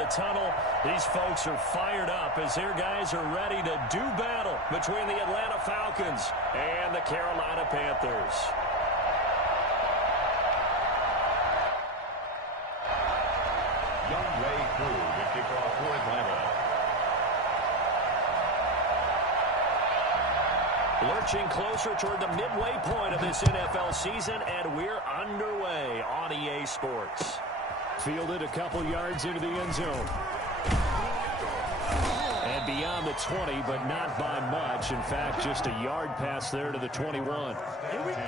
the tunnel. These folks are fired up as their guys are ready to do battle between the Atlanta Falcons and the Carolina Panthers. Young Ray Crew to kick off for Atlanta. Lurching closer toward the midway point of this NFL season, and we're underway on EA Sports. Fielded a couple yards into the end zone. And beyond the 20, but not by much. In fact, just a yard pass there to the 21. Here we go!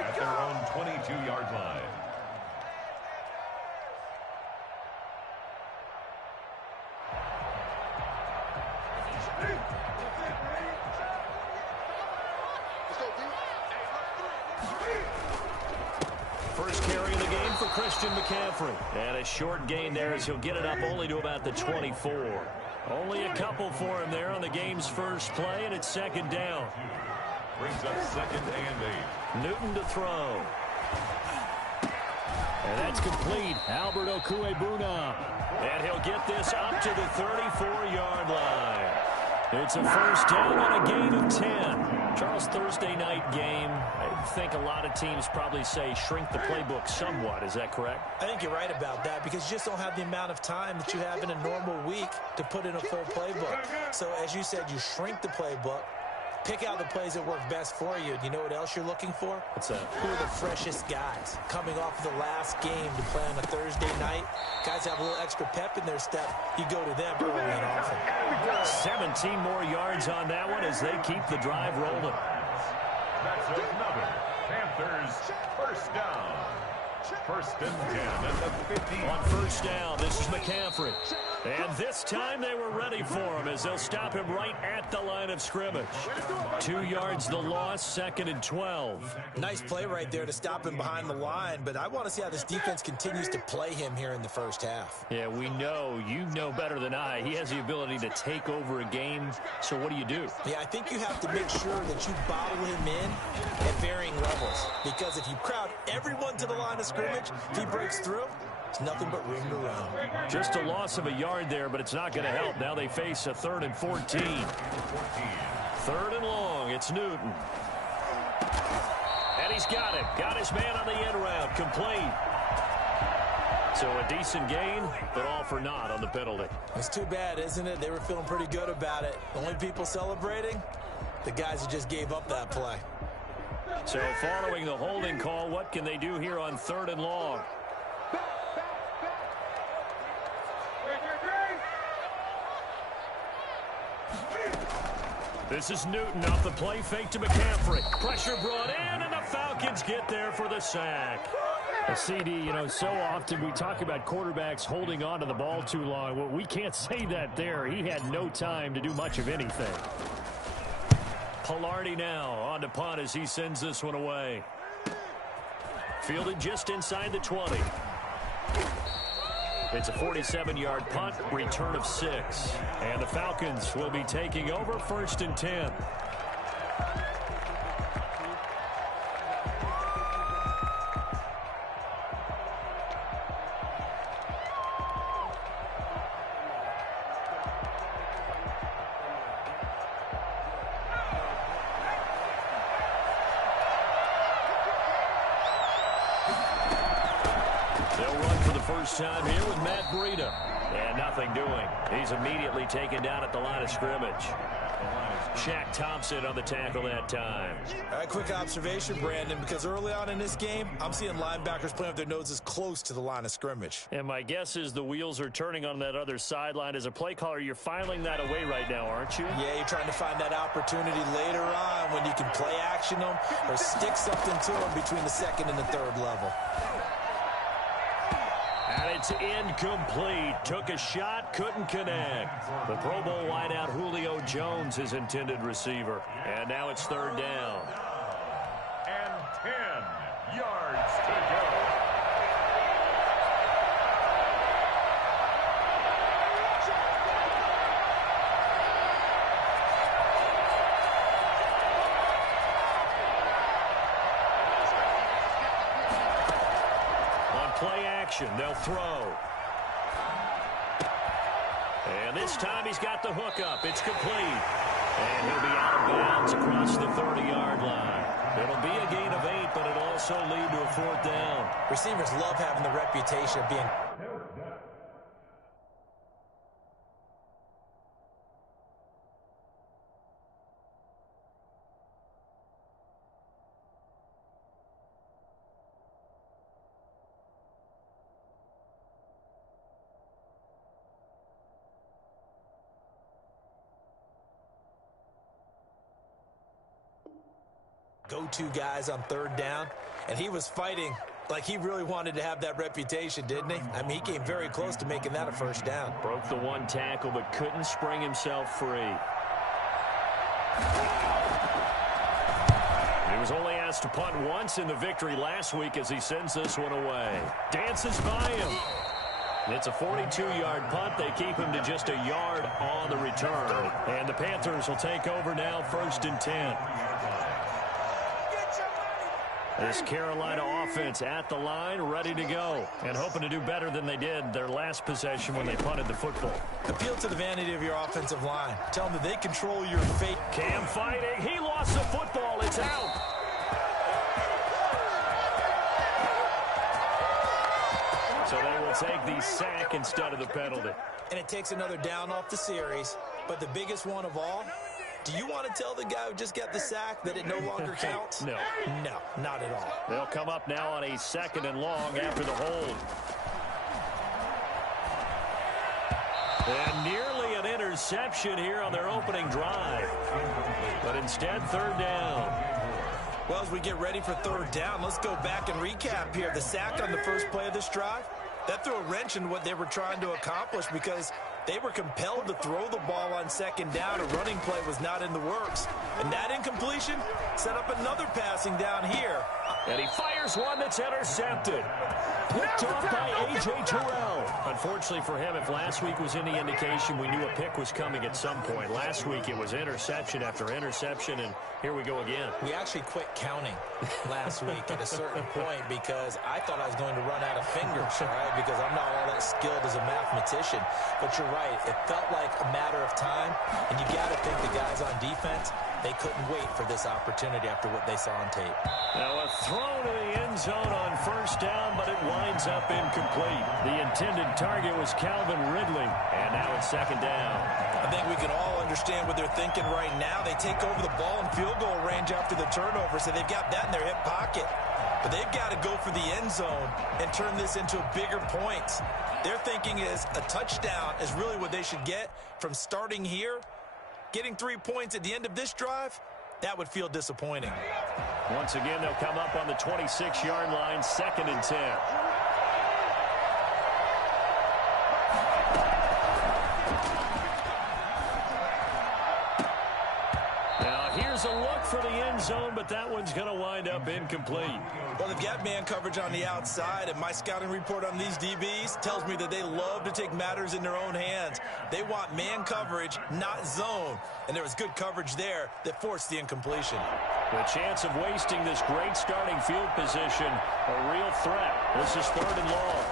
At their own 22-yard line. First carry of the game for Christian McCaffrey. And a short gain there as he'll get it up only to about the 24. Only a couple for him there on the game's first play, and it's second down. Brings up 2nd and 8. Newton to throw. And that's complete. Albert Okwuegbunam. And he'll get this up to the 34-yard line. It's a first down on a gain of 10. Charles, Thursday night game, I think a lot of teams probably say shrink the playbook somewhat. Is that correct? I think you're right about that because you just don't have the amount of time that you have in a normal week to put in a full playbook. So as you said, you shrink the playbook, pick out the plays that work best for you. You know what else you're looking for? What's that? Who are the freshest guys coming off the last game to play on a Thursday night? Guys have a little extra pep in their step. You go to them early and often. 17 more yards on that one as they keep the drive rolling. That's another Panthers first down. 1st and 10 at the 15. On first down, this is McCaffrey. And this time they were ready for him as they'll stop him right at the line of scrimmage. 2 yards the loss, 2nd and 12. Nice play right there to stop him behind the line, but I want to see how this defense continues to play him here in the first half. Yeah, we know. You know better than I. He has the ability to take over a game, so what do you do? Yeah, I think you have to make sure that you bottle him in at varying levels, because if you crowd everyone to the line of scrimmage, if he breaks through, it's nothing but room to run. Just a loss of a yard there, but it's not going to help. Now they face a 3rd and 14. 3rd and long. It's Newton. And he's got it. Got his man on the end route. Complete. So a decent gain, but all for naught on the penalty. It's too bad, isn't it? They were feeling pretty good about it. Only people celebrating, the guys who just gave up that play. So following the holding call, what can they do here on 3rd and long? This is Newton off the play fake to McCaffrey. Pressure brought in, and the Falcons get there for the sack. CD, you know, so often we talk about quarterbacks holding on to the ball too long. Well, we can't say that there. He had no time to do much of anything. Pilardi now on to punt as he sends this one away. Fielded just inside the 20. It's a 47-yard punt, return of 6. And the Falcons will be taking over 1st and 10. Time here with Matt Breida. And nothing doing. He's immediately taken down at the line of scrimmage. Shaq Thompson on the tackle that time. All right, quick observation, Brandon, because early on in this game, I'm seeing linebackers playing with their noses close to the line of scrimmage. And my guess is the wheels are turning on that other sideline. As a play caller, you're filing that away right now, aren't you? Yeah, you're trying to find that opportunity later on when you can play action them or stick something to them between the 2nd and the 3rd level. And it's incomplete. Took a shot, couldn't connect. The Pro Bowl wideout Julio Jones, his intended receiver. And now it's 3rd down. And 10 yards to go. Play action, they'll throw. And this time he's got the hookup. It's complete. And he'll be out of bounds across the 30-yard line. It'll be a gain of 8, but it'll also lead to a 4th down. Receivers love having the reputation of being... go-to guys on 3rd down, and he was fighting like he really wanted to have that reputation, didn't he? I mean, he came very close to making that a 1st down. Broke the 1 tackle, but couldn't spring himself free. He was only asked to punt once in the victory last week as he sends this one away. Dances by him. It's a 42-yard punt. They keep him to just a yard on the return. And the Panthers will take over now, 1st and 10. This Carolina offense at the line, ready to go, and hoping to do better than they did their last possession when they punted the football. Appeal to the vanity of your offensive line. Tell them that they control your fate. Cam fighting. He lost the football. It's out. So they will take the sack instead of the penalty. And it takes another down off the series. But the biggest one of all, do you want to tell the guy who just got the sack that it no longer counts? No. No, not at all. They'll come up now on a 2nd and long after the hold. And nearly an interception here on their opening drive. But instead, 3rd down. Well, as we get ready for 3rd down, let's go back and recap here. The sack on the first play of this drive, that threw a wrench in what they were trying to accomplish because they were compelled to throw the ball on 2nd down. A running play was not in the works. And that incompletion set up another passing down here. And he fires one that's intercepted. Picked off by A.J. Terrell. Unfortunately for him, if last week was any indication, we knew a pick was coming at some point. Last week it was interception after interception, and here we go again. We actually quit counting last week at a certain point because I thought I was going to run out of fingers, all right, because I'm not all that skilled as a mathematician. But you're right. It felt like a matter of time, and you got to think the guys on defense, they couldn't wait for this opportunity after what they saw on tape. Now a throw to the end zone on 1st down, but it winds up incomplete. The intended target was Calvin Ridley, and now it's 2nd down. I think we can all understand what they're thinking right now. They take over the ball in field goal range after the turnover, so they've got that in their hip pocket. But they've got to go for the end zone and turn this into bigger points. Their thinking is a touchdown is really what they should get from starting here. Getting 3 points at the end of this drive, that would feel disappointing. Once again, they'll come up on the 26-yard line, 2nd and 10. Now, here's a look for the end zone, but that one's going to wind up incomplete. Well, they've got man coverage on the outside, and my scouting report on these DBs tells me that they love to take matters in their own hands. They want man coverage, not zone. And there was good coverage there that forced the incompletion. The chance of wasting this great starting field position, a real threat. This is 3rd and long.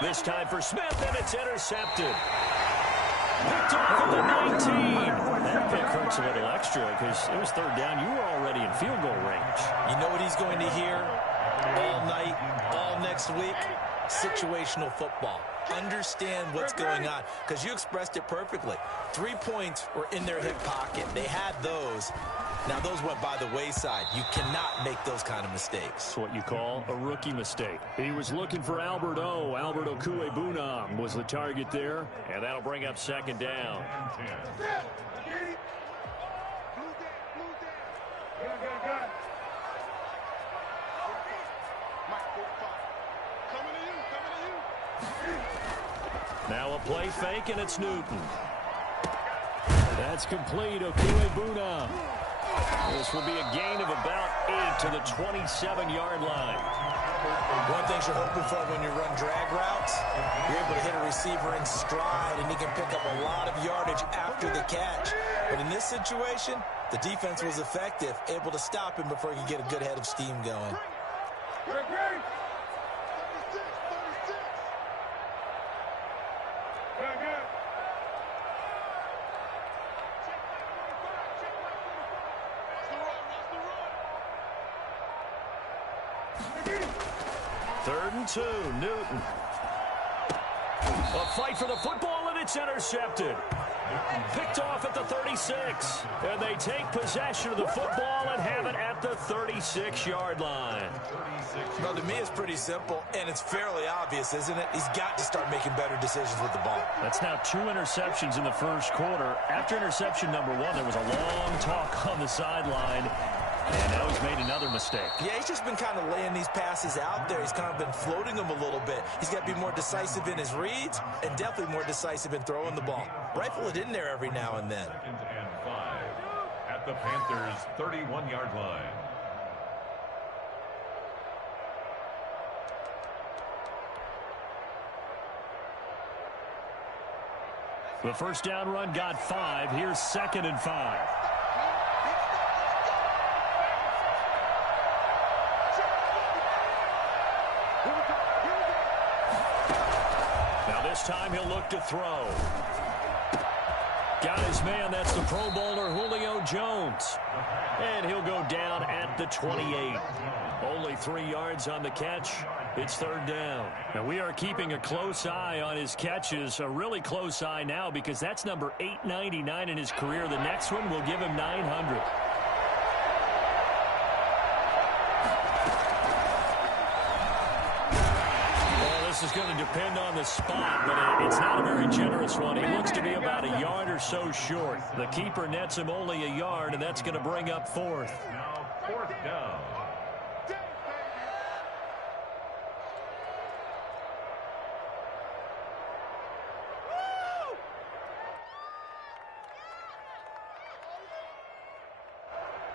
This time for Smith, and it's intercepted. Picked off at the 19. That pick hurts a little extra because it was 3rd down. You were already in field goal range. You know what he's going to hear all night, all next week? Situational football. Understand what's going on because you expressed it perfectly. 3 points were in their hip pocket. They had those. Now, those went by the wayside. You cannot make those kind of mistakes. That's what you call a rookie mistake. He was looking for Albert Okwuegbunam was the target there, and that'll bring up 2nd down. Now a play fake, and it's Newton. That's complete. Okwuegbunam. This will be a gain of about 8 to the 27-yard line. One thing you're hoping for when you run drag routes, you're able to hit a receiver in stride, and he can pick up a lot of yardage after the catch. But in this situation, the defense was effective, able to stop him before he could get a good head of steam going. 3rd and 2, Newton. A fight for the football, and it's intercepted. Picked off at the 36. And they take possession of the football and have it at the 36-yard line. Well, to me, it's pretty simple, and it's fairly obvious, isn't it? He's got to start making better decisions with the ball. That's now 2 interceptions in the first quarter. After interception number 1, there was a long talk on the sideline. And now he's made another mistake. Yeah, he's just been kind of laying these passes out there. He's kind of been floating them a little bit. He's got to be more decisive in his reads and definitely more decisive in throwing the ball. Rifle it in there every now and then. 2nd and 5 at the Panthers' 31-yard line. The first down run got 5. Here's 2nd and 5. This time he'll look to throw. Got his man. That's the Pro Bowler Julio Jones. And he'll go down at the 28. Only 3 yards on the catch. It's 3rd down. And we are keeping a close eye on his catches. A really close eye now because that's number 899 in his career. The next one will give him 900. This is going to depend on the spot, but it's not a very generous one. He looks to be about a yard or so short. The keeper nets him only a yard, and that's going to bring up 4th. Now 4th down.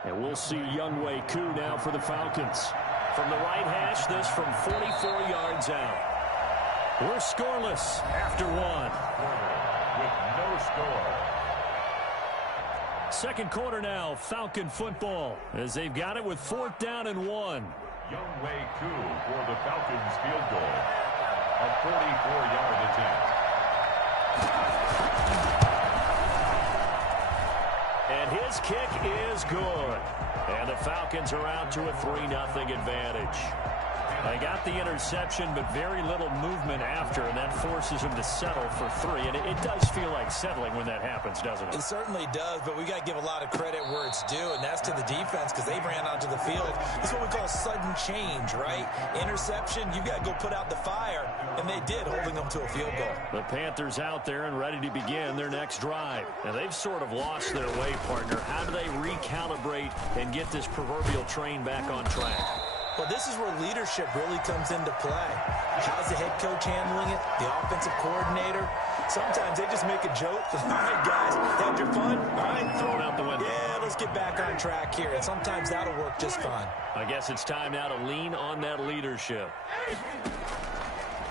And we'll see Younghoe Koo now for the Falcons. From the right hash, this from 44 yards out. We're scoreless after 1. With no score. Second quarter now, Falcon football, as they've got it with 4th down and 1. Younghoe Koo for the Falcons field goal. A 44-yard attempt. And his kick is good. And the Falcons are out to a 3-0 advantage. They got the interception, but very little movement after, and that forces him to settle for 3. And it does feel like settling when that happens, doesn't it? It certainly does, but we got to give a lot of credit where it's due, and that's to the defense because they ran onto the field. This is what we call sudden change, right? Interception, you got to go put out the fire, and they did, holding them to a field goal. The Panthers out there and ready to begin their next drive. And they've sort of lost their way, partner. How do they recalibrate and get this proverbial train back on track? Well, this is where leadership really comes into play. How's the head coach handling it? The offensive coordinator? Sometimes they just make a joke. All right, guys, had your fun? All right, throw it out the window. Yeah, let's get back on track here. And sometimes that'll work just fine. I guess it's time now to lean on that leadership.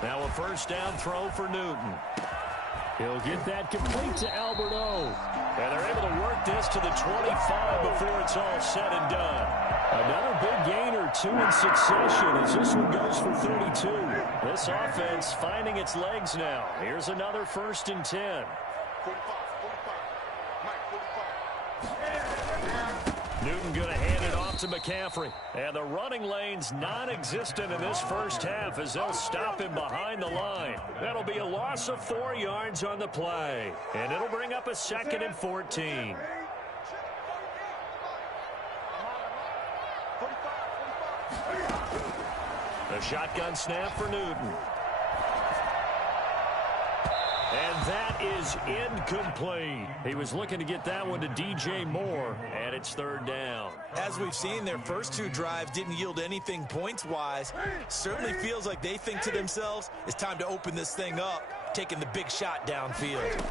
Now a first down throw for Newton. He'll get that complete to Albert O. And they're able to work this to the 25 before it's all said and done. Another big gain or 2 in succession as this one goes for 32. This offense finding its legs now. Here's another 1st and 10. Newton going to hand it off to McCaffrey. And the running lane's non-existent in this first half as they'll stop him behind the line. That'll be a loss of 4 yards on the play. And it'll bring up a 2nd and 14. A shotgun snap for Newton. And that is incomplete. He was looking to get that one to DJ Moore, and it's 3rd down. As we've seen, their first 2 drives didn't yield anything points-wise. Certainly feels like they think to themselves, it's time to open this thing up, taking the big shot downfield.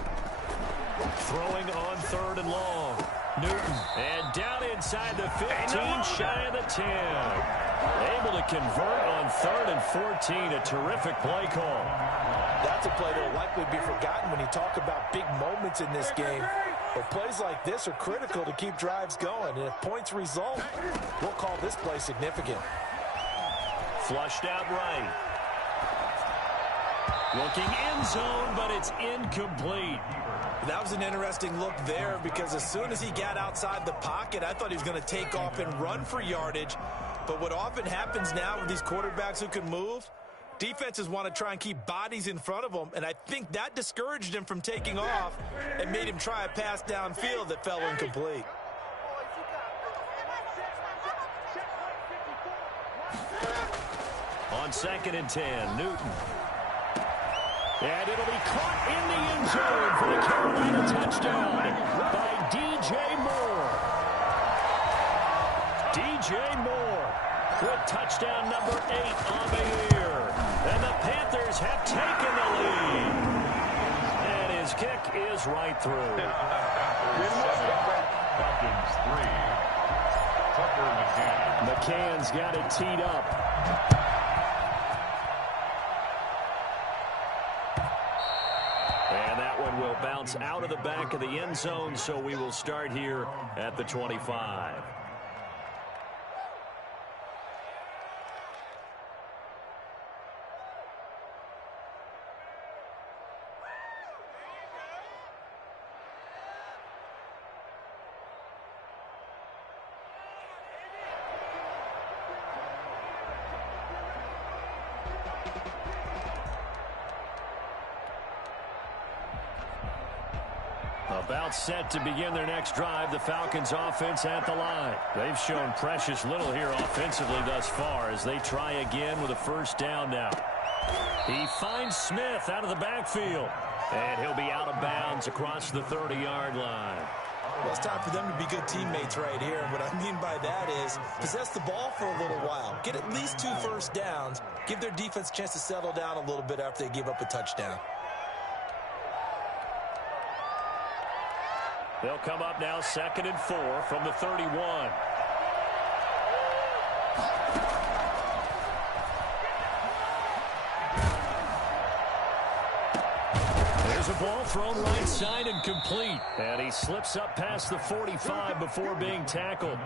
Throwing on 3rd and long. Newton, and down inside the 15, shy of the 10. Able to convert on 3rd and 14, a terrific play call. That's a play that will likely be forgotten when you talk about big moments in this game. But plays like this are critical to keep drives going. And if points result, we'll call this play significant. Flushed out right. Looking end zone, but it's incomplete. That was an interesting look there because as soon as he got outside the pocket, I thought he was going to take off and run for yardage. But what often happens now with these quarterbacks who can move, Defenses want to try and keep bodies in front of them, and I think that discouraged him from taking off and made him try a pass downfield that fell incomplete. On 2nd and 10, Newton. And it'll be caught in the end zone for the Carolina touchdown by DJ Moore. DJ Moore with touchdown number 8 on the year. And the Panthers have taken the lead. And his kick is right through. Falcons 3. Tucker McCann. McCann's got it teed up. And that one will bounce out of the back of the end zone, so we will start here at the 25. About set to begin their next drive, the Falcons offense at the line. They've shown precious little here offensively thus far as they try again with a first down now. He finds Smith out of the backfield, and he'll be out of bounds across the 30-yard line. Well, it's time for them to be good teammates right here. And what I mean by that is possess the ball for a little while. Get at least 2 first downs. Give their defense a chance to settle down a little bit after they give up a touchdown. They'll come up now 2nd and 4 from the 31. There's a ball thrown right side and complete. And he slips up past the 45 before being tackled.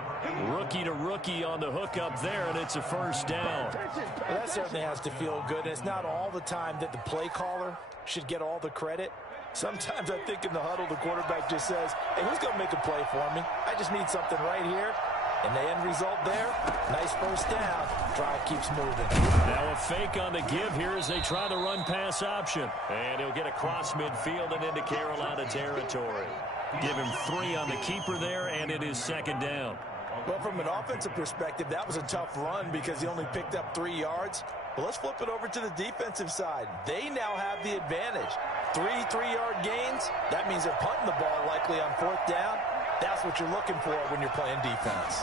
Rookie to rookie on the hook up there, and it's a first down. Well, that certainly has to feel good. And it's not all the time that the play caller should get all the credit. Sometimes I think in the huddle, the quarterback just says, hey, who's going to make a play for me? I just need something right here. And the end result there, nice first down. Drive keeps moving. Now a fake on the give here as they try the run-pass option. And he'll get across midfield and into Carolina territory. Give him 3 on the keeper there, and it is 2nd down. Well, from an offensive perspective, that was a tough run because he only picked up 3 yards. But let's flip it over to the defensive side. They now have the advantage. 3 3-yard gains, that means they're punting the ball likely on 4th down. That's what you're looking for when you're playing defense.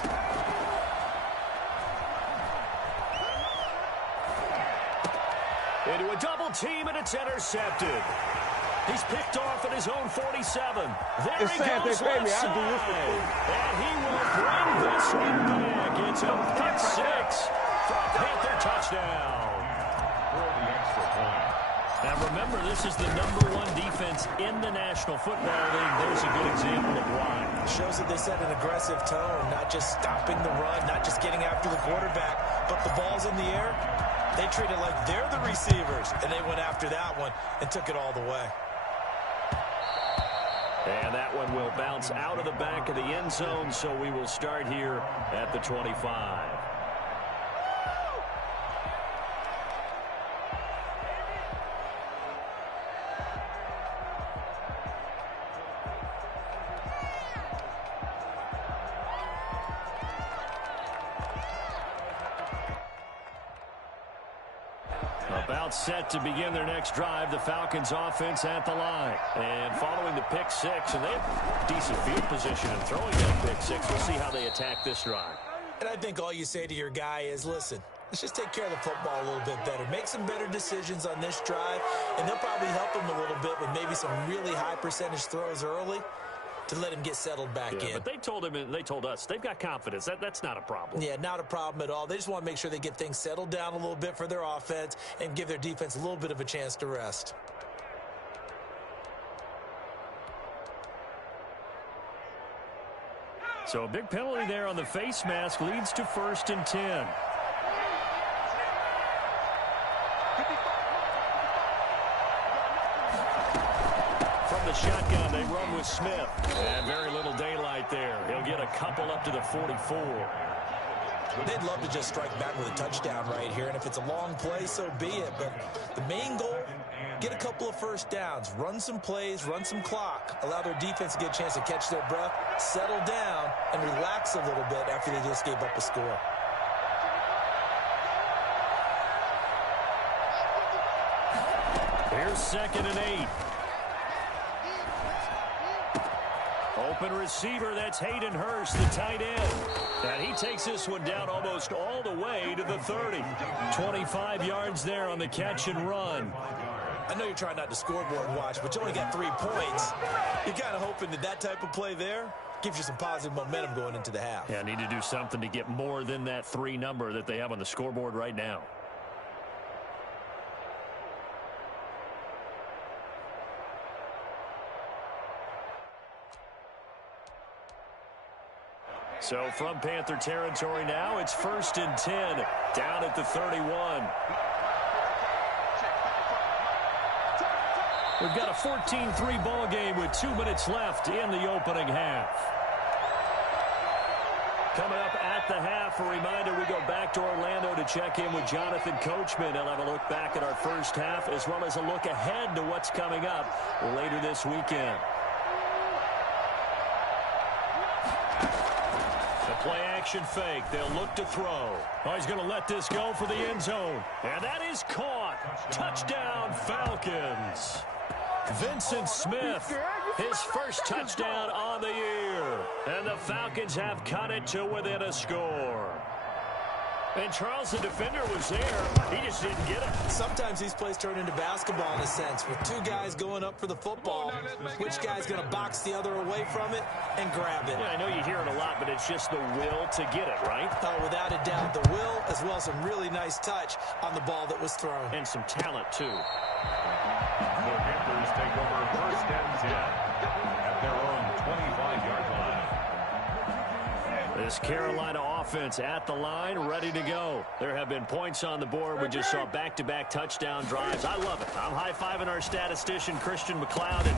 Into a double team, and it's intercepted. He's picked off at his own 47. There he goes left side. And he will bring this one back. It's a pick 6 for a Panther touchdown. For the extra point. Now remember, this is the #1 defense in the National Football League. There's a good example of why. It shows that they set an aggressive tone, not just stopping the run, not just getting after the quarterback, but the ball's in the air. They treat it like they're the receivers, and they went after that one and took it all the way. And that one will bounce out of the back of the end zone, so we will start here at the 25. About set to begin their next drive, the Falcons offense at the line. And following the pick 6, and they have decent field position and throwing that pick 6. We'll see how they attack this drive. And I think all you say to your guy is, listen, let's just take care of the football a little bit better. Make some better decisions on this drive, and they'll probably help him a little bit with maybe some really high percentage throws early to let him get settled back in. But they told him, and they told us, they've got confidence. That's not a problem. Yeah, not a problem at all. They just want to make sure they get things settled down a little bit for their offense and give their defense a little bit of a chance to rest. So a big penalty there on the face mask leads to 1st and 10. From the shotgun, they run with Smith. And very little daylight there. He'll get a couple up to the 44. They'd love to just strike back with a touchdown right here, and if it's a long play, so be it. But the main goal, get a couple of first downs, run some plays, run some clock, allow their defense to get a chance to catch their breath, settle down, and relax a little bit after they just gave up a score. Here's 2nd and 8. Open receiver, that's Hayden Hurst, the tight end. And he takes this one down almost all the way to the 30. 25 yards there on the catch and run. I know you're trying not to scoreboard watch, but you only got 3 points. You're kind of hoping that type of play there gives you some positive momentum going into the half. Yeah, need to do something to get more than that 3 number that they have on the scoreboard right now. So from Panther territory now, it's 1st and 10 down at the 31. We've got a 14-3 ball game with 2 minutes left in the opening half. Coming up at the half, a reminder, we go back to Orlando to check in with Jonathan Coachman. He'll have a look back at our first half as well as a look ahead to what's coming up later this weekend. Play action fake. They'll look to throw. Oh, he's going to let this go for the end zone. And that is caught. Touchdown, Falcons. Vincent Smith, his first touchdown on the year. And the Falcons have cut it to within a score. And Charles, the defender, was there. He just didn't get it. Sometimes these plays turn into basketball in a sense. With 2 guys going up for the football, which guy's going to box the other away from it and grab it? Yeah, I know you hear it a lot, but it's just the will to get it, right? Oh, without a doubt, the will as well as some really nice touch on the ball that was thrown. And some talent, too. The Panthers take over 1st and 10 at their own 25-yard line. This Carolina offense at the line, ready to go. There have been points on the board. We just saw back-to-back touchdown drives. I love it. I'm high-fiving our statistician, Christian McLeod, and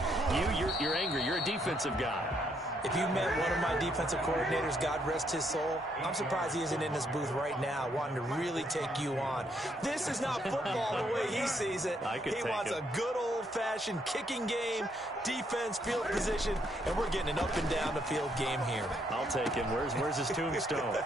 you're angry. You're a defensive guy. If you met one of my defensive coordinators, God rest his soul, I'm surprised he isn't in this booth right now wanting to really take you on. This is not football the way he sees it. He wants a good old-fashioned kicking game, defense, field position, and we're getting an up-and-down-the-field game here. I'll take him. Where's his tombstone?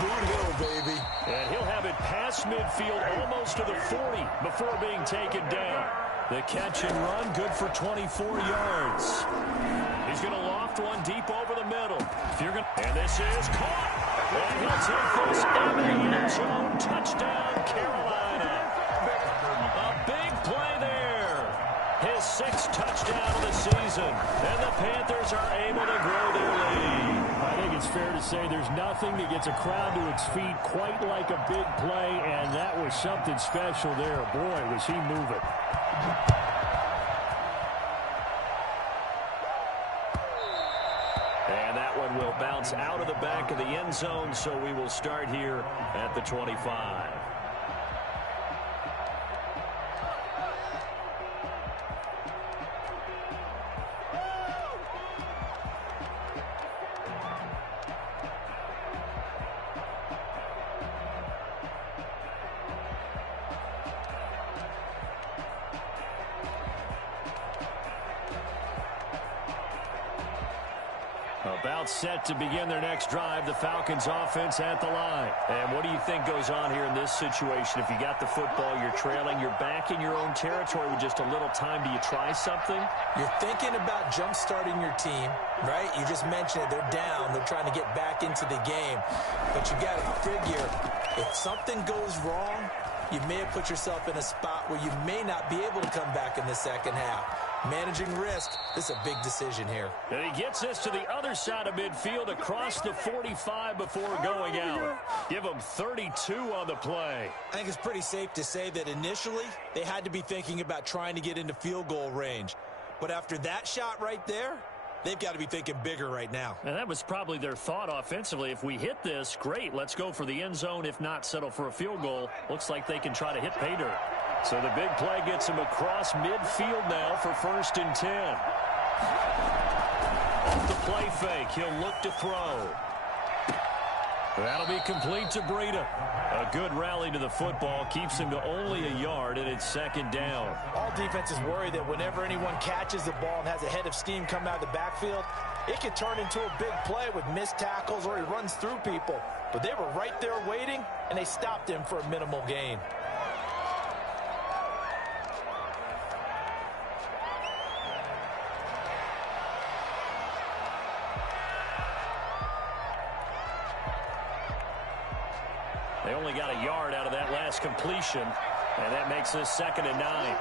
Boot Hill, baby. And he'll have it past midfield almost to the 40 before being taken down. The catch and run, good for 24 yards. He's going to loft one deep over the middle. And this is caught. And he'll take this into the end zone. Touchdown, Carolina. A big play there. His 6th touchdown of the season. And the Panthers are able to grow their lead. I think it's fair to say there's nothing that gets a crowd to its feet quite like a big play, and that was something special there. Boy, was he moving. And that one will bounce out of the back of the end zone, so we will start here at the 25. About set to begin their next drive, the Falcons offense at the line. And what do you think goes on here in this situation? If you got the football, you're trailing, you're back in your own territory with just a little time. Do you try something? You're thinking about jump-starting your team, right? You just mentioned it. They're down. They're trying to get back into the game. But you got to figure, if something goes wrong, you may have put yourself in a spot where you may not be able to come back in the second half. Managing risk, this is a big decision here. And he gets this to the other side of midfield across the 45 before going out. Give him 32 on the play. I think it's pretty safe to say that initially they had to be thinking about trying to get into field goal range. But after that shot right there, they've got to be thinking bigger right now. And that was probably their thought offensively. If we hit this, great, let's go for the end zone. If not, settle for a field goal. Looks like they can try to hit pay dirt. So the big play gets him across midfield now for 1st and 10. Off the play fake, he'll look to throw. That'll be complete to Breida. A good rally to the football keeps him to only a yard, and it's second down. All defenses worry that whenever anyone catches the ball and has a head of steam come out of the backfield, it can turn into a big play with missed tackles or he runs through people. But they were right there waiting, and they stopped him for a minimal gain. They only got a yard out of that last completion, and that makes this 2nd and 9.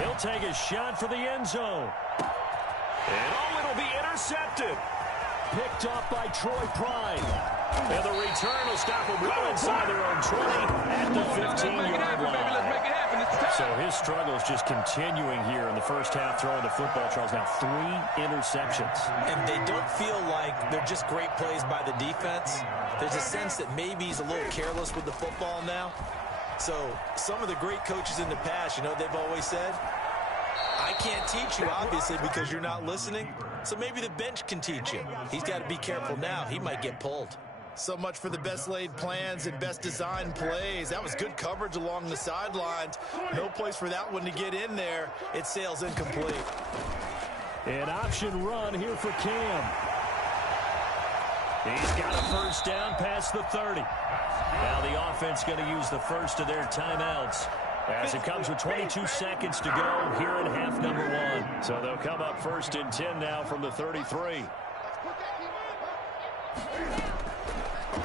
He'll take a shot for the end zone. And it'll be intercepted. Picked off by Troy Pride. And the return will stop them well inside their own 20 at the 15-yard line. So his struggles just continuing here in the first half throwing the football, Charles. Now 3 interceptions. And they don't feel like they're just great plays by the defense. There's a sense that maybe he's a little careless with the football now. So some of the great coaches in the past, you know, they've always said, I can't teach you, obviously, because you're not listening. So maybe the bench can teach you. He's got to be careful now. He might get pulled. So much for the best laid plans and best designed plays. That was good coverage along the sidelines. No place for that one to get in there. It sails incomplete. An option run here for Cam. He's got a first down past the 30. Now the offense going to use the first of their timeouts as it comes with 22 seconds to go here in half number 1. So they'll come up 1st and 10 now from the 33.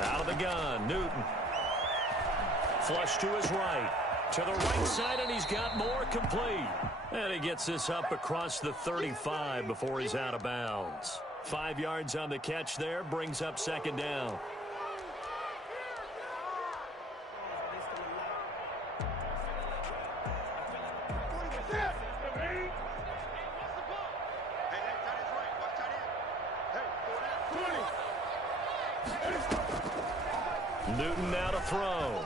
Out of the gun, Newton. Flush to his right. To the right side, and he's got more complete. And he gets this up across the 35 before he's out of bounds. 5 yards on the catch there, brings up 2nd down. Newton now to throw.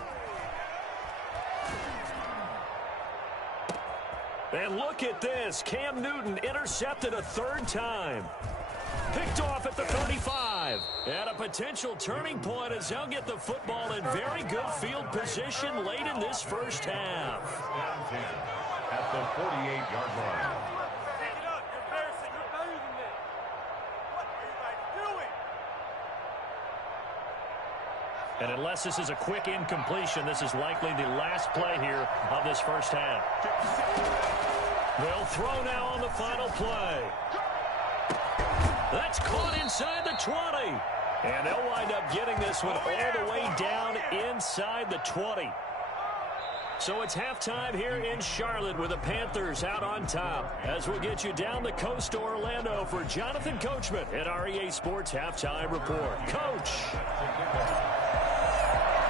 And look at this. Cam Newton intercepted a 3rd time. Picked off at the 35. And a potential turning point as they'll get the football in very good field position late in this first half. At the 48-yard line. And unless this is a quick incompletion, this is likely the last play here of this first half. They'll throw now on the final play. That's caught inside the 20. And they'll wind up getting this one all the way down inside the 20. So it's halftime here in Charlotte with the Panthers out on top. As we'll get you down the coast to Orlando for Jonathan Coachman at our EA Sports Halftime Report. Coach.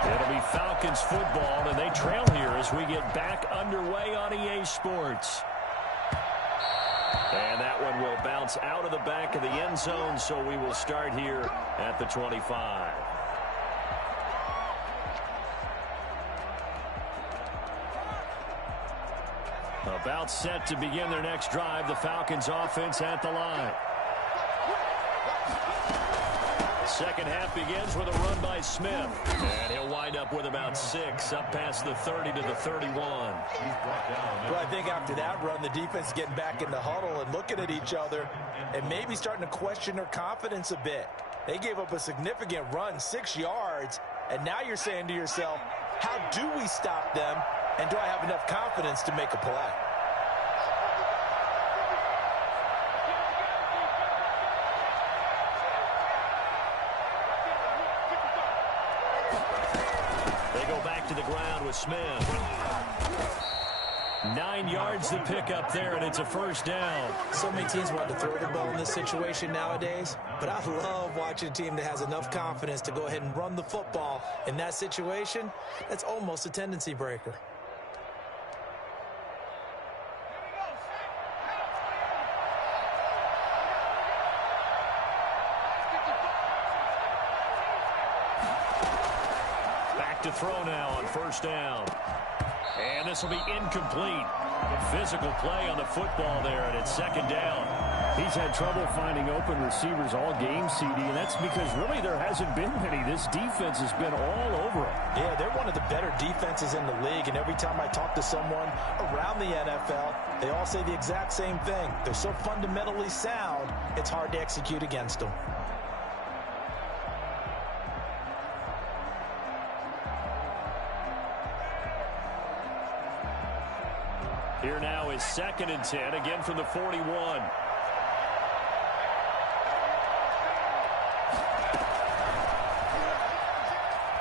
It'll be Falcons football, and they trail here as we get back underway on EA Sports. And that one will bounce out of the back of the end zone, so we will start here at the 25. About set to begin their next drive, the Falcons offense at the line. Second half begins with a run by Smith. And he'll wind up with about 6 up past the 30 to the 31. Well, I think after that run, the defense is getting back in the huddle and looking at each other and maybe starting to question their confidence a bit. They gave up a significant run, 6 yards, and now you're saying to yourself, how do we stop them, and do I have enough confidence to make a play? To the ground with Smith. 9 yards to pick up there, and it's a first down. So many teams want to throw the ball in this situation nowadays, but I love watching a team that has enough confidence to go ahead and run the football. In that situation, that's almost a tendency breaker. To throw now on first down. And this will be incomplete. Physical play on the football there, and it's second down. He's had trouble finding open receivers all game, CD, and that's because really there hasn't been many. This defense has been all over him. Yeah, they're one of the better defenses in the league, and every time I talk to someone around the NFL, they all say the exact same thing. They're so fundamentally sound, it's hard to execute against them. Here now is 2nd and 10, again from the 41.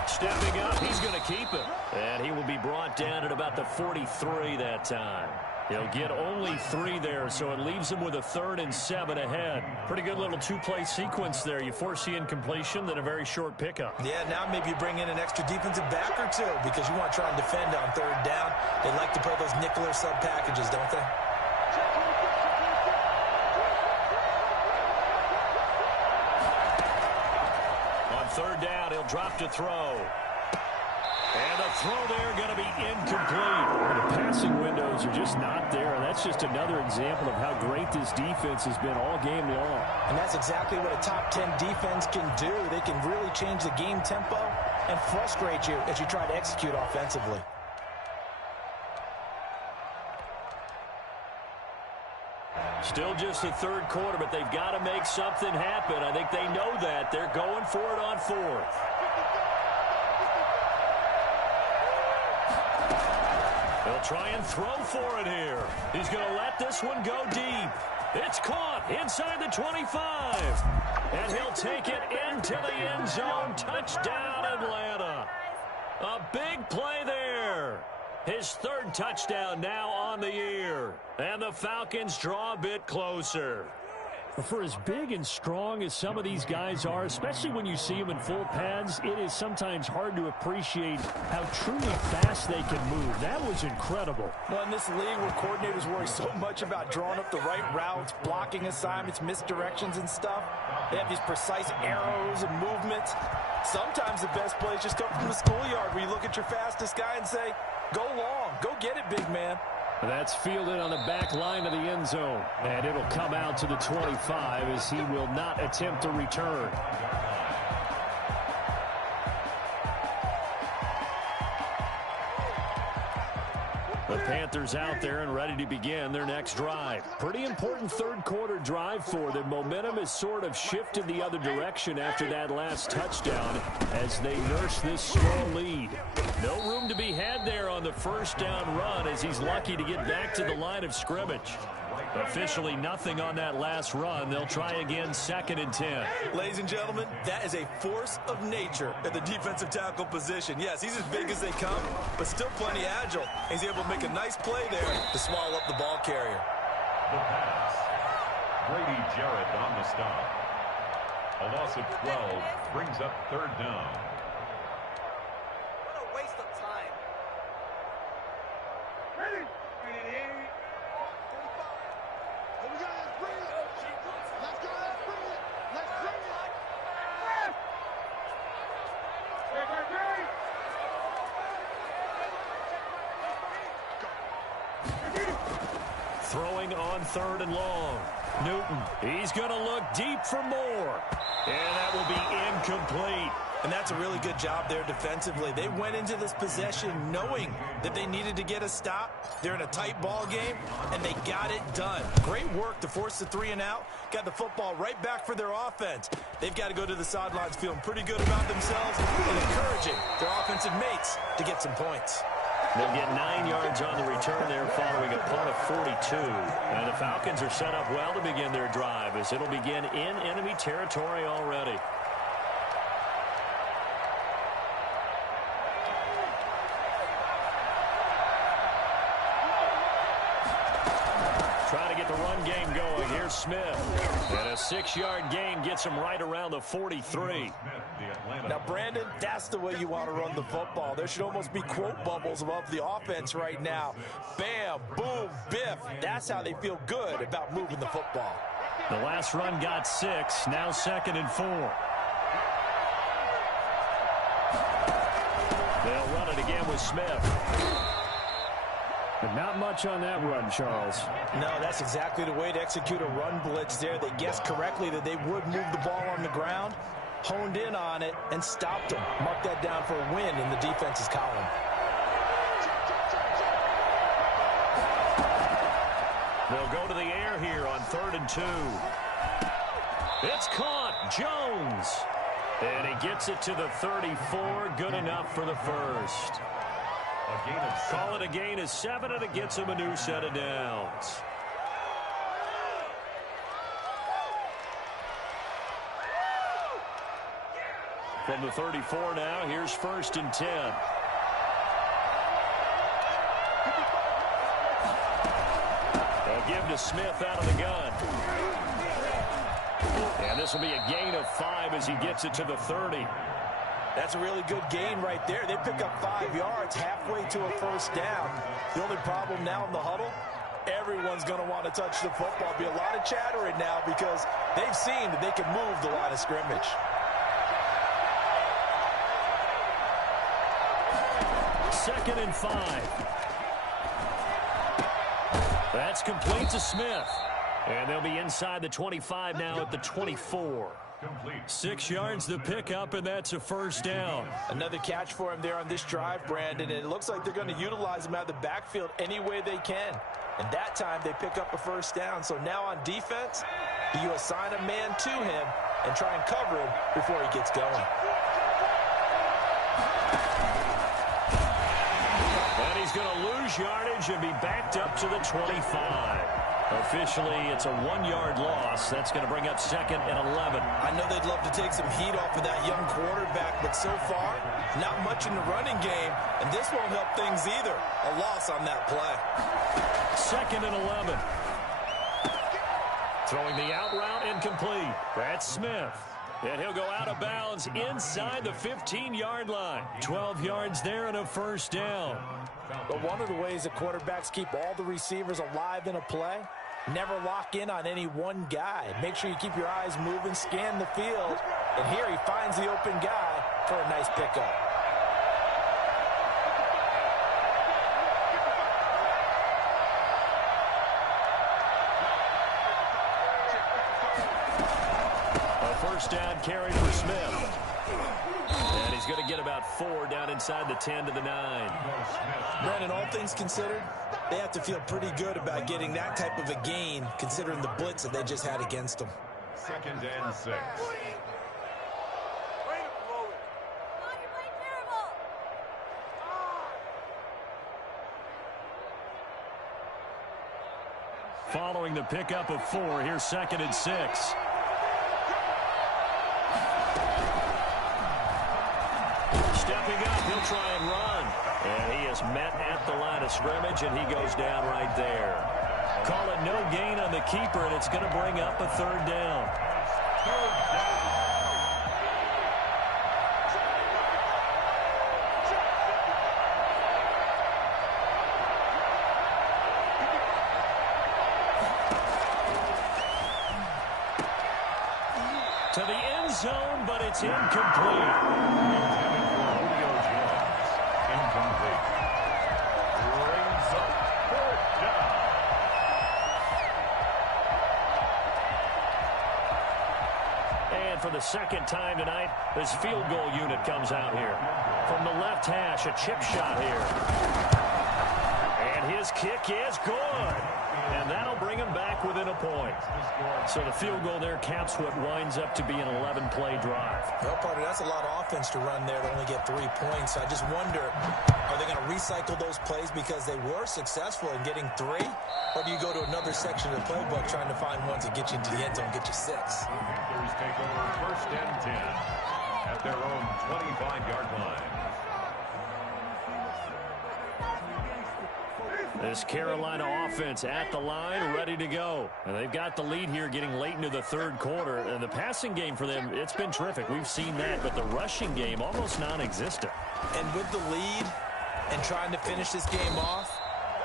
Stepping up, he's going to keep it. And he will be brought down at about the 43 that time. He'll get only 3 there, so it leaves him with a 3rd and 7 ahead. Pretty good little two-play sequence there. You force the incompletion, then a very short pickup. Yeah, now maybe you bring in an extra defensive back or two because you want to try and defend on 3rd down. They like to play those nickel or sub packages, don't they? On 3rd down, he'll drop to throw. And the throw there going to be incomplete. The passing windows are just not there, and that's just another example of how great this defense has been all game long. And that's exactly what a top 10 defense can do. They can really change the game tempo and frustrate you as you try to execute offensively. Still just the 3rd quarter, but they've got to make something happen. I think they know that. They're going for it on 4th. He'll try and throw for it here. He's going to let this one go deep. It's caught inside the 25. And he'll take it into the end zone. Touchdown, Atlanta. A big play there. His 3rd touchdown now on the year. And the Falcons draw a bit closer. For as big and strong as some of these guys are, especially when you see them in full pads, it is sometimes hard to appreciate how truly fast they can move. That was incredible. Well, in this league where coordinators worry so much about drawing up the right routes, blocking assignments, misdirections and stuff, they have these precise arrows and movements. Sometimes the best plays just come from the schoolyard where you look at your fastest guy and say, go long, go get it, big man. That's fielded on the back line of the end zone. And it'll come out to the 25 as he will not attempt to return. The Panthers out there and ready to begin their next drive. Pretty important 3rd quarter drive for them. Momentum has sort of shifted the other direction after that last touchdown as they nurse this small lead. No room to be had there on the 1st down run as he's lucky to get back to the line of scrimmage. Officially nothing on that last run. They'll try again 2nd and 10. Ladies and gentlemen, that is a force of nature at the defensive tackle position. Yes, he's as big as they come, but still plenty agile. He's able to make a nice play there to swallow up the ball carrier. The pass. Brady Jarrett on the stop. A loss of 12 brings up 3rd down. What a waste of time. Ready? Throwing on 3rd and long. Newton, he's going to look deep for more. And that will be incomplete. And that's a really good job there defensively. They went into this possession knowing that they needed to get a stop. They're in a tight ball game, and they got it done. Great work to force the 3 and out. Got the football right back for their offense. They've got to go to the sidelines feeling pretty good about themselves and encouraging their offensive mates to get some points. They'll get 9 yards on the return there following a punt of 42. And the Falcons are set up well to begin their drive as it'll begin in enemy territory already. Trying to get the run game going. Here's Smith. And a 6-yard gain gets him right around the 43. Now, Brandon, that's the way you want to run the football. There should almost be quote bubbles above the offense right now. Bam, boom, biff. That's how they feel good about moving the football. The last run got 6. Now 2nd and 4. They'll run it again with Smith. But not much on that run, Charles. No, that's exactly the way to execute a run blitz there. They guessed correctly that they would move the ball on the ground, honed in on it, and stopped them. Mark that down for a win in the defense's column. They'll go to the air here on 3rd and 2. It's caught. Jones. And he gets it to the 34. Good enough for the first. Call it a gain of 7, and it gets him a new set of downs. From the 34 now, here's 1st and 10. They'll give to Smith out of the gun. And this will be a gain of 5 as he gets it to the 30. That's a really good gain right there. They pick up 5 yards halfway to a first down. The only problem now in the huddle, everyone's going to want to touch the football. Be a lot of chattering now because they've seen that they can move the line of scrimmage. Second and 5. That's complete to Smith. And they'll be inside the 25 now at the 24. 6 yards to pick up, and that's a first down. Another catch for him there on this drive, Brandon, and it looks like they're going to utilize him out of the backfield any way they can. And that time they pick up a first down. So now on defense, do you assign a man to him and try and cover him before he gets going? And he's going to lose yardage and be backed up to the 25. Officially, it's a 1-yard loss. That's going to bring up 2nd and 11. I know they'd love to take some heat off of that young quarterback, but so far, not much in the running game, and this won't help things either. A loss on that play. 2nd and 11. Throwing the out route incomplete. That's Smith. And he'll go out of bounds inside the 15-yard line. 12 yards there and a first down. But one of the ways that quarterbacks keep all the receivers alive in a play, never lock in on any one guy. Make sure you keep your eyes moving, scan the field, and here he finds the open guy for a nice pickup. First down carry for Smith. And he's going to get about 4 down inside the 10 to the 9. Brandon, all things considered, they have to feel pretty good about getting that type of a gain considering the blitz that they just had against them. 2nd and 6. Following the pickup of 4, here's 2nd and 6. Stepping up, he'll try and run. And he is met at the line of scrimmage, and he goes down right there. Call it no gain on the keeper, and it's going to bring up a 3rd down. To the end zone, but it's incomplete. Incomplete. Brings up 4th down. And for the 2nd time tonight, this field goal unit comes out here. From the left hash, a chip shot here. And his kick is good. And that'll bring him back within a point. So the field goal there caps what winds up to be an 11-play drive. Well, partner, that's a lot of offense to run there to only get 3 points. I just wonder, are they going to recycle those plays because they were successful in getting 3? Or do you go to another section of the playbook trying to find ones that get you into the end zone, get you 6? Panthers take over 1st and 10 at their own 25-yard line. This Carolina offense at the line, ready to go. And they've got the lead here getting late into the 3rd quarter. And the passing game for them, it's been terrific. We've seen that. But the rushing game, almost non-existent. And with the lead and trying to finish this game off,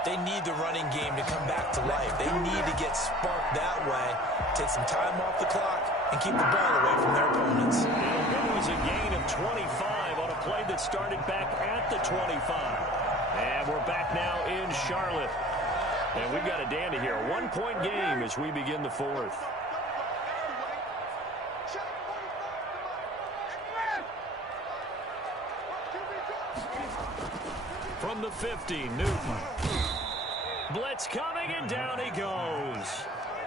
they need the running game to come back to life. They need to get sparked that way, take some time off the clock, and keep the ball away from their opponents. It was a gain of 25 on a play that started back at the 25. And we're back now in Charlotte. And we've got a dandy here. A one-point game as we begin the fourth. From the 50, Newton. Blitz coming, and down he goes.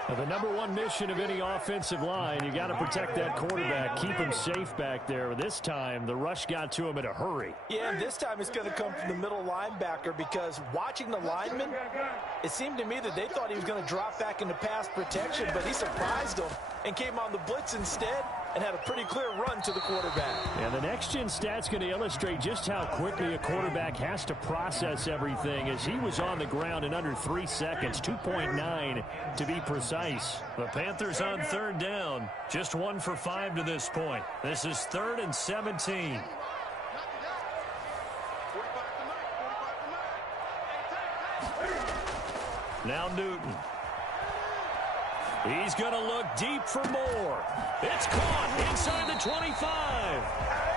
Now, the number one mission of any offensive line, you got to protect that quarterback, keep him safe back there. This time, the rush got to him in a hurry. Yeah, and this time it's going to come from the middle linebacker because watching the lineman, it seemed to me that they thought he was going to drop back into pass protection, but he surprised them and came on the blitz instead and had a pretty clear run to the quarterback. And the next-gen stat's going to illustrate just how quickly a quarterback has to process everything as he was on the ground in under 3 seconds, 2.9 to be precise. The Panthers on third down, just 1 for 5 to this point. This is 3rd and 17. Now Newton. He's going to look deep for more. It's caught inside the 25.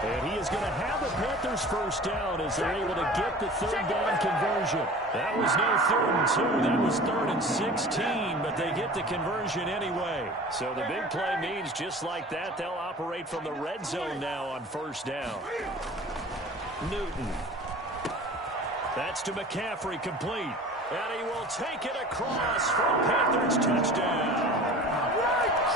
And he is going to have the Panthers first down as they're able to get the third down conversion. That was no 3rd and 2. That was 3rd and 16, but they get the conversion anyway. So the big play means just like that, they'll operate from the red zone now on first down. Newton. That's to McCaffrey, complete. And he will take it across for a Panthers touchdown.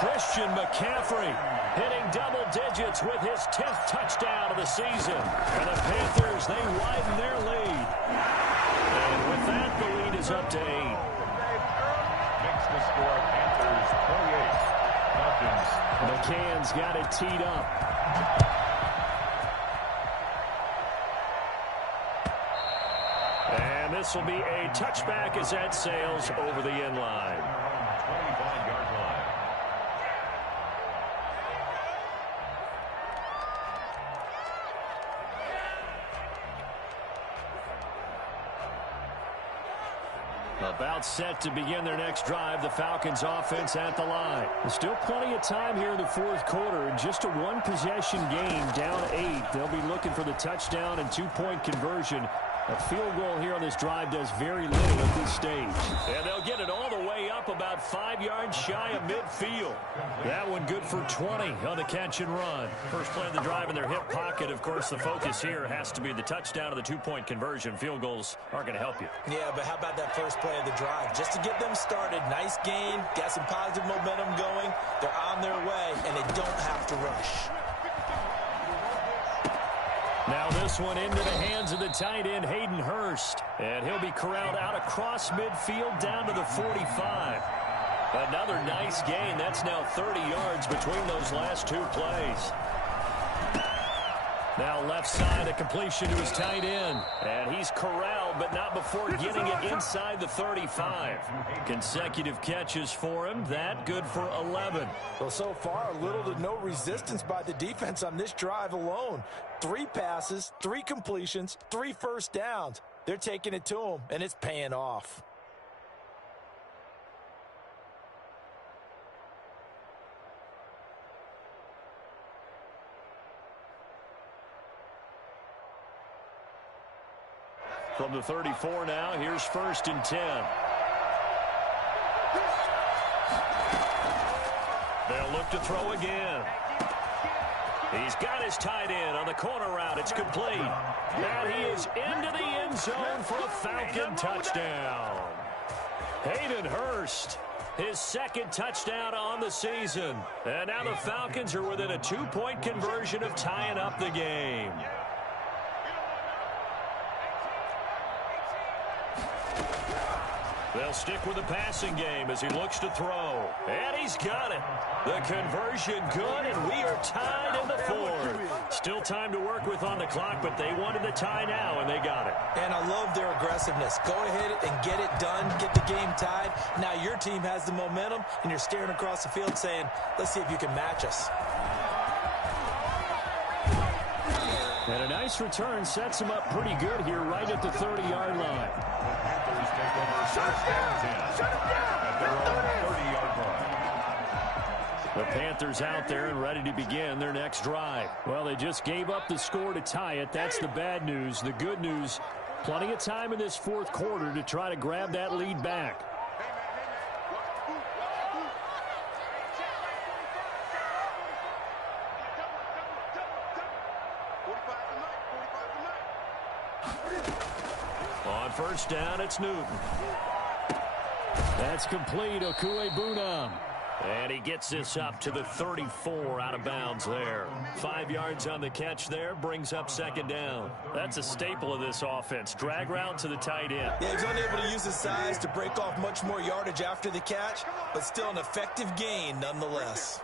Christian McCaffrey hitting double digits with his 10th touchdown of the season. And the Panthers, they widen their lead. And with that, the lead is up to 8. Makes the score Panthers 28. Falcons. McCann's got it teed up. And this will be a touchback as that sails over the end line. 25-yard line. About set to begin their next drive, the Falcons offense at the line. There's still plenty of time here in the fourth quarter. In just a one-possession game, down 8. They'll be looking for the touchdown and 2-point conversion. A field goal here on this drive does very little at this stage. And they'll get it all the way up about 5 yards shy of midfield. That one good for 20 on the catch and run. First play of the drive in their hip pocket. Of course, the focus here has to be the touchdown of the 2-point conversion. Field goals aren't going to help you. Yeah, but how about that first play of the drive? Just to get them started, nice gain, got some positive momentum going. They're on their way, and they don't have to rush. Now this one into the hands of the tight end, Hayden Hurst. And he'll be corralled out across midfield down to the 45. Another nice gain. That's now 30 yards between those last 2 plays. Now left side, a completion to his tight end. And he's corralled, but not before getting it inside the 35. Consecutive catches for him. That good for 11. Well, so far, little to no resistance by the defense on this drive alone. 3 passes, 3 completions, 3 first downs. They're taking it to him, and it's paying off. From the 34 now, here's 1st and 10. They'll look to throw again. He's got his tight end on the corner route. It's complete. And he is into the end zone for a Falcon touchdown. Hayden Hurst, his 2nd touchdown on the season. And now the Falcons are within a 2-point conversion of tying up the game. They'll stick with the passing game as he looks to throw. And he's got it. The conversion good, and we are tied in the 4th. Still time to work with on the clock, but they wanted the tie now, and they got it. And I love their aggressiveness. Go ahead and get it done, get the game tied. Now your team has the momentum, and you're staring across the field saying, let's see if you can match us. And a nice return sets him up pretty good here right at the 30-yard line. Panthers take over 1st and 10 at their own 30-yard line. The Panthers out there and ready to begin their next drive. Well, they just gave up the score to tie it. That's the bad news. The good news, Plenty of time in this fourth quarter to try to grab that lead back. On first down, it's Newton. That's complete. Okuebuna. And he gets this up to the 34 out of bounds there. 5 yards on the catch there, brings up second down. That's a staple of this offense. Drag route to the tight end. Yeah, he's unable to use his size to break off much more yardage after the catch, but still an effective gain nonetheless.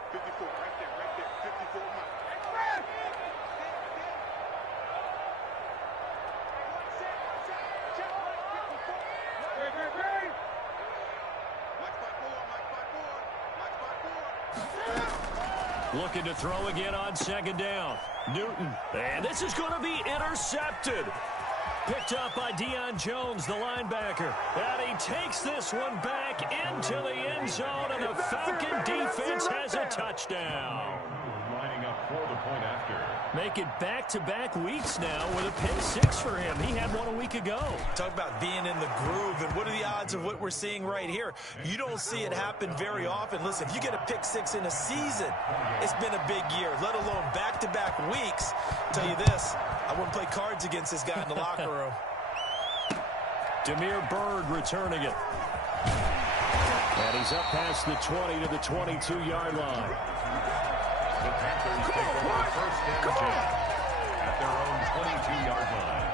Looking to throw again on second down. Newton. And this is going to be intercepted. Picked up by Deion Jones, the linebacker. And he takes this one back into the end zone, and the Falcon defense has a touchdown. Lining up for the point after. Making back-to-back weeks now with a pick six for him. He had one a week ago. Talk about being in the groove, and what are the odds of what we're seeing right here? You don't see it happen very often. Listen, if you get a pick six in a season, it's been a big year, let alone back-to-back weeks. I'll tell you this, I wouldn't play cards against this guy in the locker room. Damiere Byrd returning it. And he's up past the 20 to the 22-yard line. The Panthers take over first down at their own 22-yard line.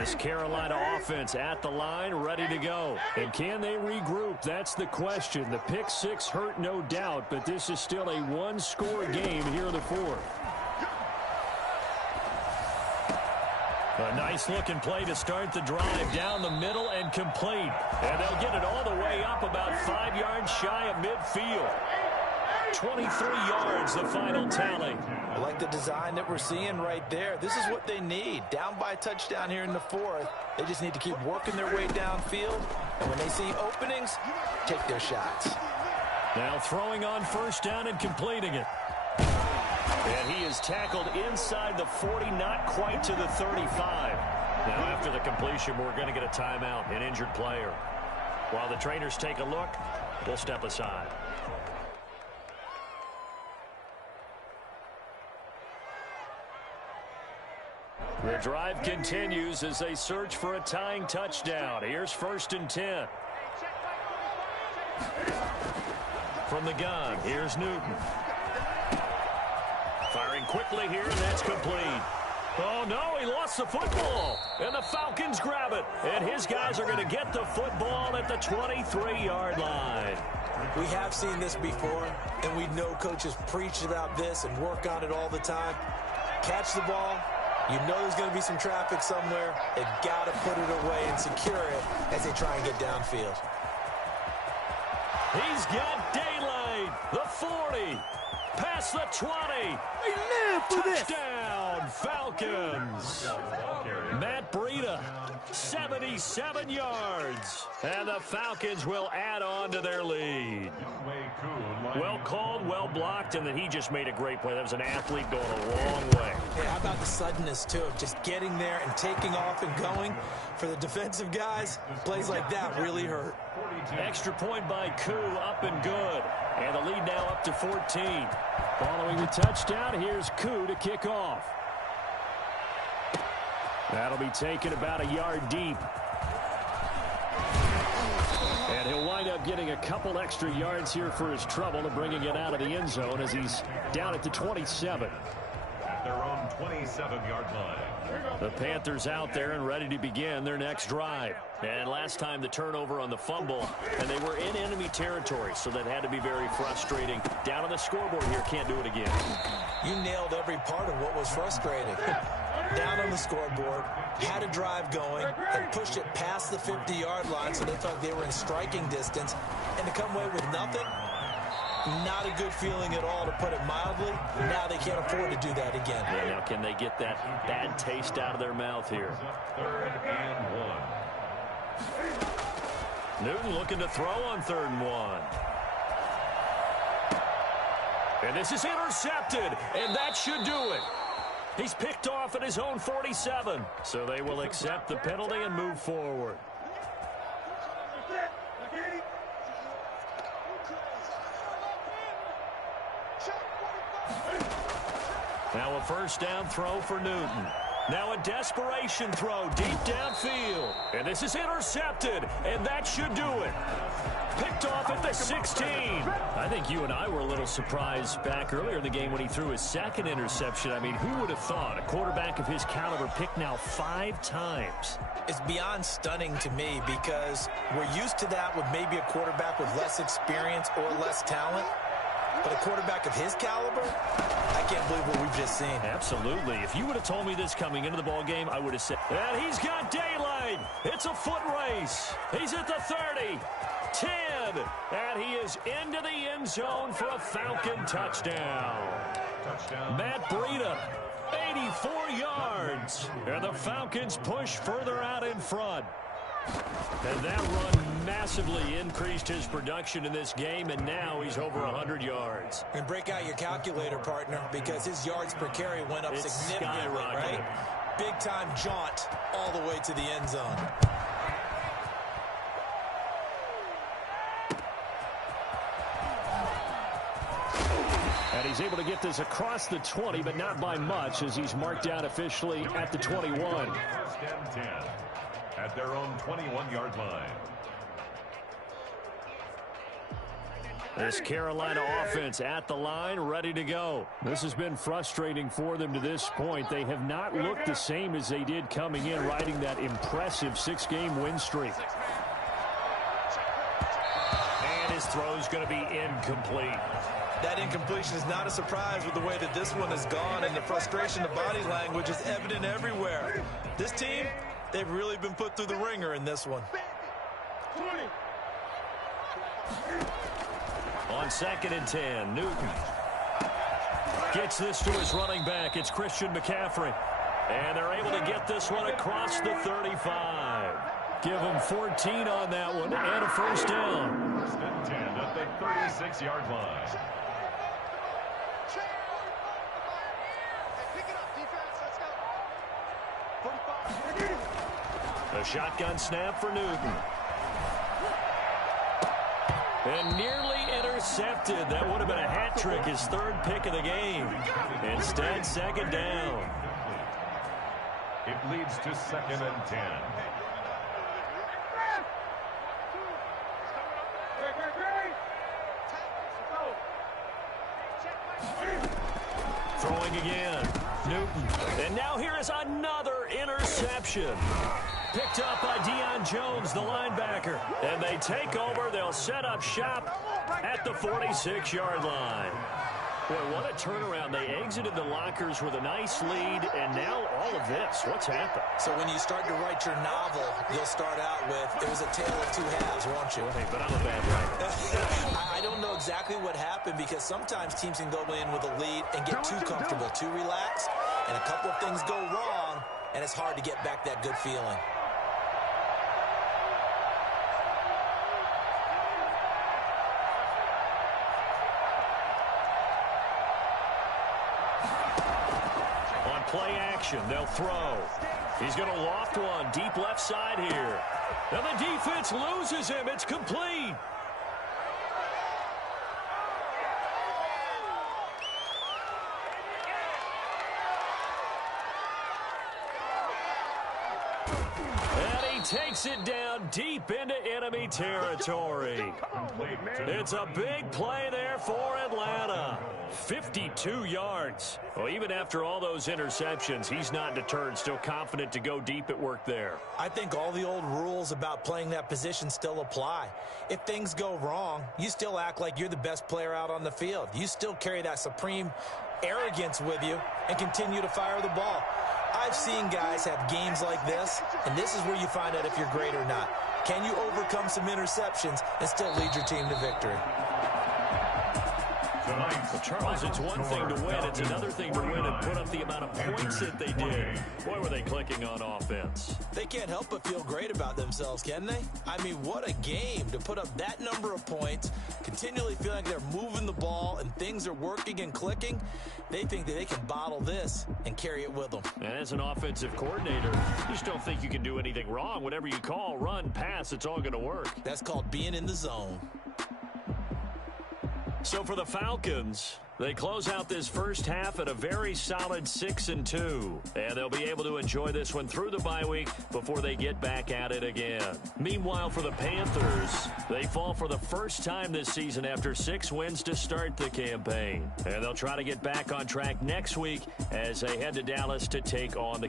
This Carolina offense at the line, ready to go. And can they regroup? That's the question. The pick six hurt, no doubt, but this is still a one-score game here in the fourth. A nice-looking play to start the drive down the middle and complete. And they'll get it all the way up about 5 yards shy of midfield. 23 yards, the final tally. I like the design that we're seeing right there. This is what they need. Down by a touchdown here in the fourth. They just need to keep working their way downfield. And when they see openings, take their shots. Now throwing on first down and completing it. And he is tackled inside the 40, not quite to the 35. Now after the completion, we're going to get a timeout, an injured player. While the trainers take a look, we'll step aside. The drive continues as they search for a tying touchdown. Here's first and 10. From the gun, here's Newton. Firing quickly here, and that's complete. Oh, no, he lost the football. And the Falcons grab it. And his guys are going to get the football at the 23-yard line. We have seen this before, and we know coaches preach about this and work on it all the time. Catch the ball. You know there's going to be some traffic somewhere. They've got to put it away and secure it as they try and get downfield. He's got daylight. The 40. Past the 20. Touchdown, Falcons. Matt Breida, 77 yards. And the Falcons will add on to their lead. Well called, well blocked, and then he just made a great play. That was an athlete going a long way. Hey, how about the suddenness, too, of just getting there and taking off and going? For the defensive guys, plays like that really hurt. Extra point by Koo, up and good. And the lead now up to 14. Following the touchdown, here's Koo to kick off. That'll be taken about a yard deep. And he'll wind up getting a couple extra yards here for his trouble and bringing it out of the end zone as he's down at the 27. At their own 27-yard line. The Panthers out there and ready to begin their next drive. And last time the turnover on the fumble, and they were in enemy territory, so that had to be very frustrating. Down on the scoreboard here, can't do it again. You nailed every part of what was frustrating. Down on the scoreboard, had a drive going, and pushed it past the 50-yard line, so they thought they were in striking distance, and to come away with nothing, not a good feeling at all, to put it mildly. Now they can't afford to do that again. Yeah, now can they get that bad taste out of their mouth here? 3rd and 1. Newton looking to throw on 3rd and 1. And this is intercepted, and that should do it. He's picked off at his own 47. So they will accept the penalty and move forward. Now a first down throw for Newton. Now a desperation throw deep downfield. And this is intercepted, and that should do it. Picked off at the 16. I think you and I were a little surprised back earlier in the game when he threw his second interception. I mean, who would have thought a quarterback of his caliber picked now 5 times? It's beyond stunning to me because we're used to that with maybe a quarterback with less experience or less talent. But a quarterback of his caliber, I can't believe what we've just seen. Absolutely. If you would have told me this coming into the ball game, I would have said, and he's got daylight. It's a foot race. He's at the 30, 10, and he is into the end zone for a Falcon touchdown. Matt Breida, 84 yards. And the Falcons push further out in front. And that run massively increased his production in this game, and now he's over 100 yards. And break out your calculator, partner, because his yards per carry went up significantly, right? Big-time jaunt all the way to the end zone. And he's able to get this across the 20, but not by much, as he's marked down officially at the 21. First and 10 at their own 21-yard line. This Carolina offense at the line, ready to go. This has been frustrating for them to this point. They have not looked the same as they did coming in, riding that impressive 6-game win streak. And his throw's going to be incomplete. That incompletion is not a surprise with the way that this one has gone, and the frustration of body language is evident everywhere. This team, they've really been put through the ringer in this one. On 2nd and 10, Newton gets this to his running back. It's Christian McCaffrey. And they're able to get this one across the 35. Give him 14 on that one and a first down. First and 10 at the 36-yard line. A shotgun snap for Newton. And nearly intercepted. That would have been a hat trick, his 3rd pick of the game. Instead, 2nd down. It leads to 2nd and 10. Throwing again. Newton. And now here is another interception. Picked up by Deion Jones, the linebacker. And they take over. They'll set up shop at the 46-yard line. Boy, what a turnaround. They exited the lockers with a nice lead, and now all of this. What's happened? So when you start to write your novel, you'll start out with, it was a tale of 2 halves, won't you? Hey, but I'm a bad writer. I don't know exactly what happened because sometimes teams can go in with a lead and get too comfortable, too relaxed, and a couple of things go wrong, and it's hard to get back that good feeling. Play action. They'll throw. He's going to loft one deep left side here. And the defense loses him. It's complete. And he takes it down deep into enemy territory. It's a big play there for Atlanta. 52 yards. Well, even after all those interceptions, he's not deterred, still confident to go deep at work there. I think all the old rules about playing that position still apply. If things go wrong, you still act like you're the best player out on the field. You still carry that supreme arrogance with you and continue to fire the ball. I've seen guys have games like this, and this is where you find out if you're great or not. Can you overcome some interceptions and still lead your team to victory? Well, Charles, it's one thing to win. It's another thing to win and put up the amount of points that they did. Boy, were they clicking on offense. They can't help but feel great about themselves, can they? I mean, what a game to put up that number of points, continually feel like they're moving the ball and things things are working and clicking, they think that they can bottle this and carry it with them. And as an offensive coordinator, you just don't think you can do anything wrong. Whatever you call, run, pass, it's all going to work. That's called being in the zone. So for the Falcons, they close out this first half at a very solid 6-2. And they'll be able to enjoy this one through the bye week before they get back at it again. Meanwhile, for the Panthers, they fall for the first time this season after 6 wins to start the campaign. And they'll try to get back on track next week as they head to Dallas to take on the